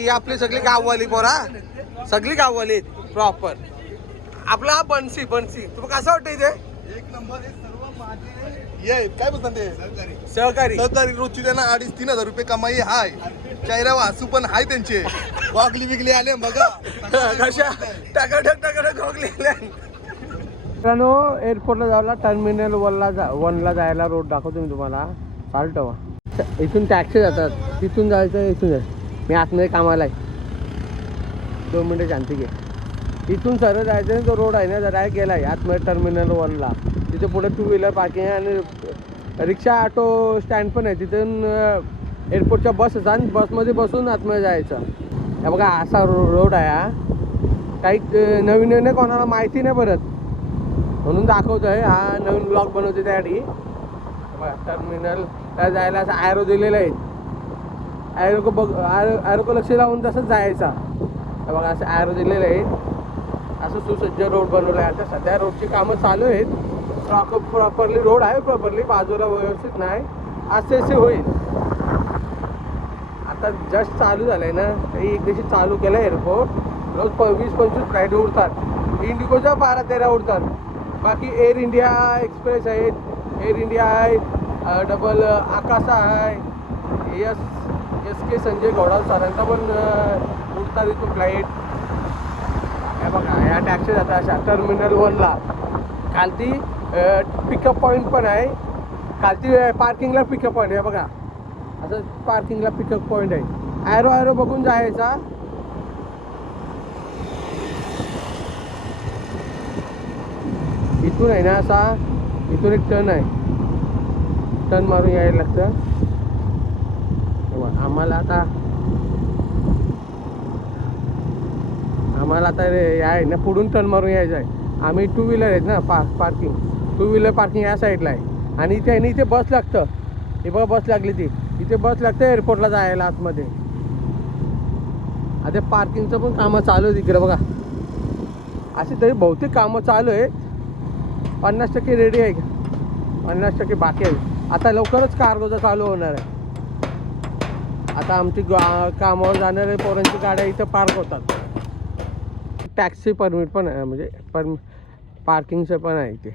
ही आपली सगळी गाववाली पोरा, सगळी गाववाली प्रॉपर. आपला हा बनसी तुम्हाला कसं वाटतं इथे? एक नंबर. सर्व माझे काय बोलतात ते सहकारी रोजची त्यांना 2,500-3,000 रुपये कमाई हाय. चेहरा वासू पण हाय त्यांचे. वागली बिगली आले बघा कशा टकाटक ठोकलेल्या. मित्रांनो, एअरपोर्टला जायला टर्मिनल 1ला जायला रोड दाखवतो मी तुम्हाला. चालतं इथून टॅक्सी जातात, तिथून जायचं इथून जायचं. मी आतमध्ये कामाला आहे. 2 मिनिटं शांती घे. इथून सरळ जायचं आणि तो रोड आहे ना जरा गेला आहे आतमध्ये टर्मिनल 1ला. तिथे पुढे 2 व्हीलर पार्किंग आहे आणि रिक्षा ऑटो स्टँड पण आहे. तिथून एअरपोर्टच्या बस असतात आणि बसमध्ये बसून आतमध्ये जायचं. हे बघा असा रोड आहे हा. काही नवीन कोणाला माहिती नाही परत म्हणून दाखवतो आहे. हा नवीन ब्लॉग बनवते त्यासाठी. बघा टर्मिनलला जायला असं ॲरो दिलेलं आहे. ॲरोको लक्ष लावून तसंच जायचा. बघा असं ॲरो दिलेलं आहे. असं सुसज्ज रोड बनवलं आहे. आता सध्या रोडची कामं चालू आहेत. प्रॉपरली रोड आहे, प्रॉपरली बाजूला व्यवस्थित नाही. असे होईल. आता जस्ट चालू झालं आहे ना, एक दिवशी चालू केलं एअरपोर्ट. रोज 20-25 फ्लाईट उडतात. इंडिगोच्या 12-13 उडतात. बाकी एअर इंडिया एक्सप्रेस आहेत, एअर इंडिया आहे, डबल आकाशा आहे, एस के संजय गौडा सरांचा पण उडतात इथून फ्लाईट. हे बघा या टॅक्सी जातात अशा टर्मिनल 1ला. खालती पिकअप पॉईंट पण आहे. खालती पार्किंगला पिकअप पॉईंट आहे. बघा असं पार्किंगला पिकअप पॉईंट आहे. ॲरो बघून जायचा. इथून आहे ना असा, इथून एक टर्न आहे. टर्न मारून यायला लागतं. आम्हाला आता हे आहे ना पुढून टर्न मारून यायचं आहे. आम्ही 2 व्हीलर आहेत ना पार्किंग 2 व्हीलर पार्किंग या साईडला आहे. आणि इथे बस लागतं. हे बघा बस लागली ती. इथे बस लागतं एअरपोर्टला जायला आतमध्ये. आता पार्किंगचं पण कामं चालू आहे तिकडे बघा. अशी तरी बहुतेक कामं चालू आहेत. 50% रेडी आहे, 50% बाकी आहे. आता लवकरच कार्गोचं चालू होणार आहे. आता आमची कामावर जाणारे पोरांची गाड्या इथं पार्क होतात. टॅक्सी परमिट पण आहे, म्हणजे पार्किंगचं पण आहे इथे.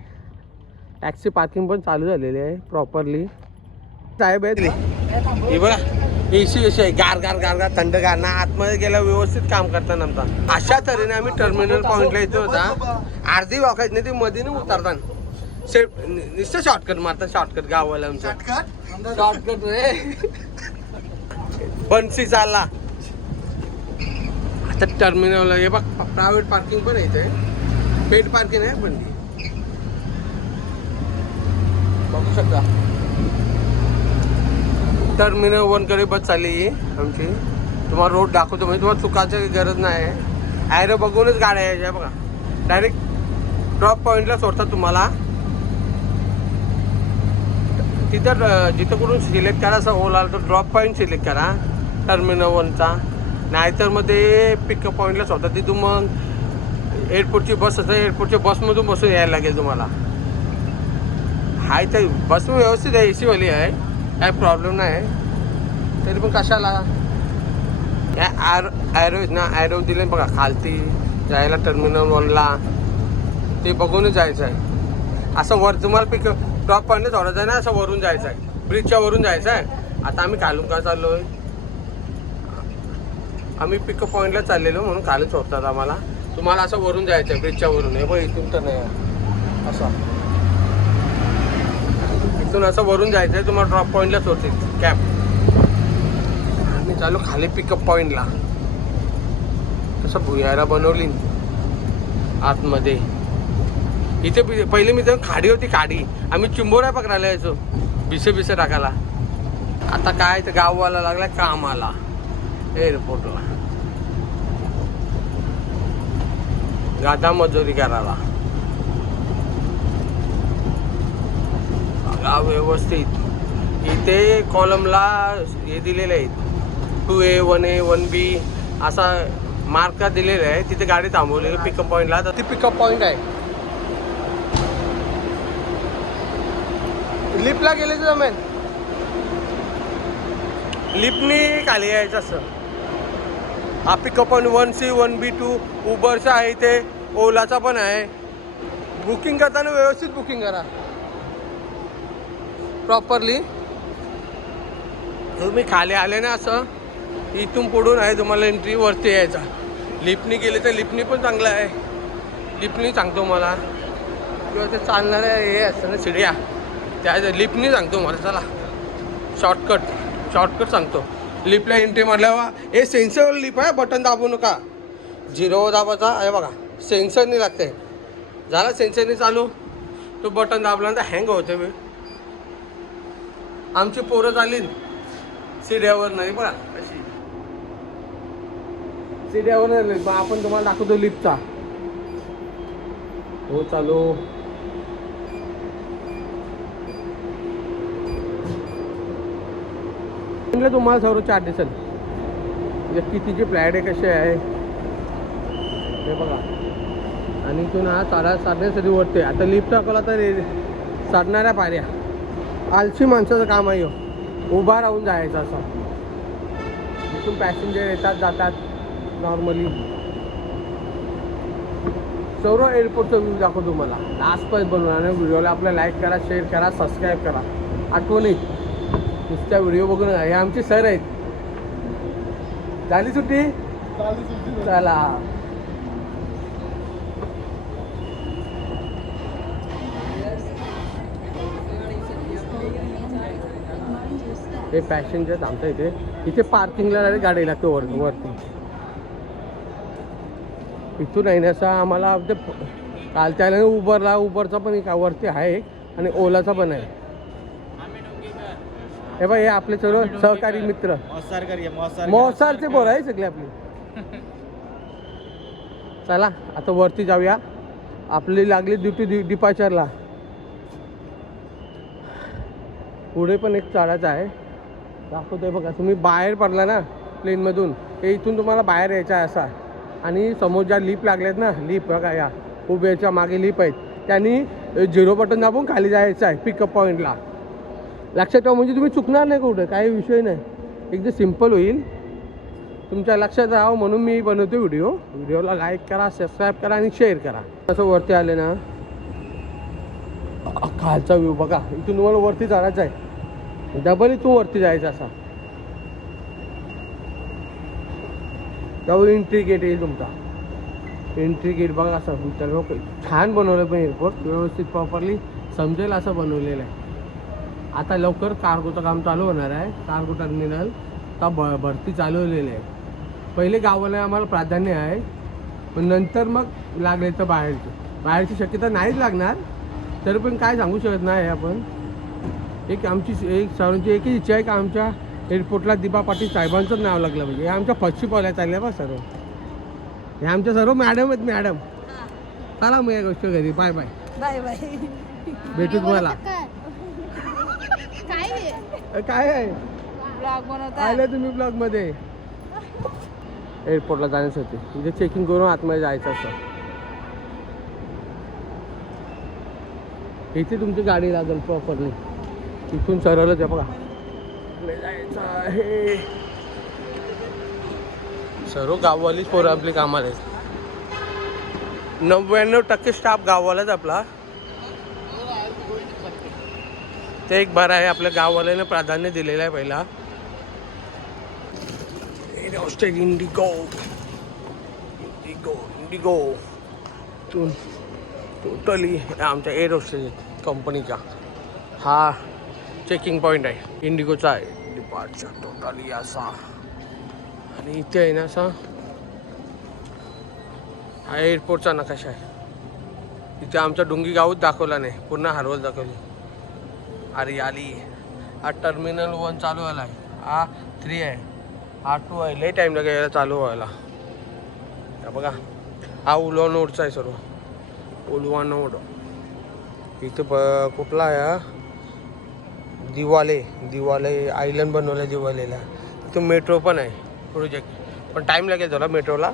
टॅक्सी पार्किंग पण चालू झालेली आहे प्रॉपरली. साहेब आहेत हे बघा, एसी आहे, गार थंडगार ना. आतमध्ये गेला व्यवस्थित काम करता नंतर. अशा तऱ्हेने आम्ही टर्मिनल पॉईंटला येतो होता. अर्धी वाकायची नाही ती मध्ये न उतरताना नुसतं शॉर्टकट मारतात. शॉर्टकट गावाला शॉर्टकट रे. बनसी चालला आता टर्मिनल. हे बघ प्रायव्हेट पार्किंग पण आहे इथे. पेड पार्किंग आहे पण बघू शकता. टर्मिनल 1कडे बस चालली आमची. तुम्हाला रोड दाखवतो म्हणजे तुम्हाला चुकायची गरज नाही. ॲरो बघूनच गाड्या यायच्या बघा. डायरेक्ट ड्रॉप पॉईंटला सोडतात तुम्हाला. तिथं जिथं कुठून सिलेक्ट करा असं ओला तर ड्रॉप पॉईंट सिलेक्ट करा टर्मिनल 1चा. नाहीतर मग ते पिकअप पॉईंटला सोडतात. तिथून मग एअरपोर्टची बस असते. एअरपोर्टच्या बसमधून बसून यायला लागेल तुम्हाला. हाय तर बस व्यवस्थित आहे, एसीवाली आहे, काय प्रॉब्लेम नाही. तरी पण कशाला या ॲरो आहेत ना, ॲरो दिले बघा खालती जायला टर्मिनल 1ला. ते बघूनच जायचं आहे. असं वर तुम्हाला पिकअप ड्रॉप पॉईंटला सोडायचं आहे ना, असं वरून जायचं आहे, ब्रिजच्या वरून जायचं आहे. आता आम्ही खालून का चाललो आहे, आम्ही पिकअप पॉईंटला चाललेलो म्हणून खालून सोडतात आम्हाला. तुम्हाला असं वरून जायचं आहे ब्रिजच्या वरून. हे बघ इथून तर नाही असं, इथून असं वरून जायचं आहे. तुम्हाला ड्रॉप पॉईंटला सोडते कॅब. आम्ही चालू खाली पिकअप पॉईंटला. तसं भुयारा बनवली आतमध्ये. इथे पहिले मी तर खाडी होती, खाडी. आम्ही चिंबोऱ्या पकडायला यायचो बिसे टाकायला. आता काय तर गाववाला लागला कामाला एअरपोर्टला, गादा मजुरी करायला. गाव व्यवस्थित. इथे कॉलमला हे दिलेले आहेत 2A 1A 1B असा मार्क दिलेला आहे. तिथे गाडी थांबवली पिकअप पॉईंटला. तर ती पिकअप पॉईंट आहे. लिफ्टला गेले तर जमेल, लिफ्टनी खाली यायचं असं. हा पिकअप पण 1C 1B2 उबरचा आहे इथे, ओलाचा पण आहे. बुकिंग करताना व्यवस्थित बुकिंग करा प्रॉपरली. तुम्ही खाली आले ना असं इथून पुढून आहे तुम्हाला एंट्री वरती यायचा. लिफ्टनी गेले तर लिफ्टनी पण चांगलं आहे, लिफ्टनी सांगतो मला. किंवा ते चालणाऱ्या हे असतं ना शिड्या, त्या लिफ्टनी सांगतो मला. चला शॉर्टकट सांगतो. लिफ्टला एंट्री मारल्यावर हे सेन्सरवर लिफ्ट आहे, बटन दाबू नका. 0 दाबाचा आहे बघा, सेन्सरनी लागते. झाला सेन्सरनी चालू, तो बटन दाबल्यानंतर हँग होते. आमची पोरं झाली शिड्यावर नाही बघा, अशी शिड्यावर नाही. मग आपण तुम्हाला दाखवतो लिफ्टचा. हो चालू. तुम्हाला सर्व चार्ट दिसेल कितीची फ्लॅट आहे, कसे आहे हे बघा. आणि इथून हा साधण्यासाठी वरते. आता लिफ्ट टाकला तर साधणाऱ्या पाऱ्या आलशी माणसाचं काम आहे. उभा राहून जायचं असं. इथून पॅसेंजर येतात जातात नॉर्मली. सर्व एअरपोर्टचा व्ह्यू दाखवतो तुम्हाला. लास्टपर्यंत बनवून आणि व्हिडिओला आपल्या लाईक करा, शेअर करा, सबस्क्राईब करा. आठवणीत नुसत्या व्हिडिओ बघून. हे आमचे सर आहेत. झाली सुट्टी, चला. हे पॅसेंजर थांबता इथे पार्किंगला गाडी लागते वरती. इथून येण्याचा आम्हाला कालच्या उबरचा पण एक वरती आहे आणि ओलाचा पण आहे. हे बघा, हे आपले सर्व सहकारी मित्र मौसारचे बोल आहे सगळे आपले. चला आता वरती जाऊया. आपली लागली ड्युटी डिपार्चरला. पुढे पण एक चढायचं आहे, दाखवतोय बघा. तुम्ही बाहेर पडला ना प्लेनमधून, हे इथून तुम्हाला बाहेर यायचं आहे असा. आणि समोर ज्या लिफ्ट लागल्यात ना, लिफ्ट बघा या उभ्याच्या मागे लिफ्ट आहेत, त्यांनी 0 बटन दाबून खाली जायचं आहे पिकअप पॉईंटला. लक्षात ठेवा, म्हणजे तुम्ही चुकणार नाही कुठं, काही विषय नाही. एकदम सिम्पल होईल, तुमच्या लक्षात राहावं म्हणून मी बनवतो व्हिडिओ. व्हिडिओला लाईक करा, सबस्क्राईब करा आणि शेअर करा. असं वरती आले ना, खालचा व्ह्यू बघा. इथून तुम्हाला वरती चढायचं आहे, डबल इथून वरती जायचं असा. तेव्हा एंट्री गेट येईल तुमचा. एंट्री गेट बघा असं छान बनवलं. पण एअरपोर्ट व्यवस्थित प्रॉपरली समजेल असं बनवलेलं आहे. आता लवकर कार्गोचं काम चालू होणार आहे. कार्गो टर्मिनल आता भरती चालवलेली आहे. पहिले गावाला आम्हाला प्राधान्य आहे, पण नंतर मग लागले तर बाहेरची शक्यता नाहीच लागणार. तरी पण काय सांगू शकत नाही आपण. आमची सर्वांची एकच इच्छा आहे की आमच्या एअरपोर्टला दिबा पाटील साहेबांचंच नाव लागलं पाहिजे. हे आमच्या फर्स्टची पॉल्या चालल्या बा सर्व. हे आमच्या सर्व मॅडम आहेत. मॅडम चला मग या गोष्ट घरी. Bye bye bye bye. भेटू तुम्हाला. काय आहे ब्लॉग बनवता आले तुम्ही ब्लॉग मध्ये. एअरपोर्टला जाण्यासाठी इथे चेकिंग करून आतमध्ये जायचं असं. इथे तुमची गाडी लागेल प्रॉपरली. इथून सरळच आहे बघा जायचं आहे. सर्व गाववालीच पोरं आपली कामाला आहेत. 99% स्टाफ गाववालाच आपला. ते एक बरं आहे, आपल्या गाववाल्याने प्राधान्य दिलेलं आहे पहिला. इंडिगो टोटली आमच्या एअर होस्टेज कंपनीचा हा चेकिंग पॉईंट आहे. इंडिगोचा आहे डिपार्चर टोटली असा. आणि इथे आहे ना असा हा एअरपोर्टचा नकाशा आहे. इथे आमच्या डुंगी गावच दाखवला नाही, पूर्ण हरवल दाखवली. अरे आली. हा टर्मिनल 1 चालू व्हायला आहे. हा 3 आहे, हा 2 आहे. लई टाईम लागेल याला चालू व्हायला. बघा हा उलवा नोडचा आहे सर्व. उलवा नोड इथे कुठला आहे? दिवाले आयलंड बनवलं दिवालेला. इथं मेट्रो पण आहे प्रोजेक्ट, पण टाईम लागेल थोडा मेट्रोला.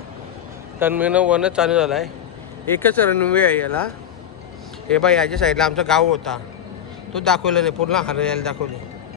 टर्मिनल 1च चालू झाला आहे. एकच रनवे आहे याला. हे बाई याच्या साईडला आमचा गाव होता, तो दाखवला नाही, पूर्ण हरयाला दाखवले.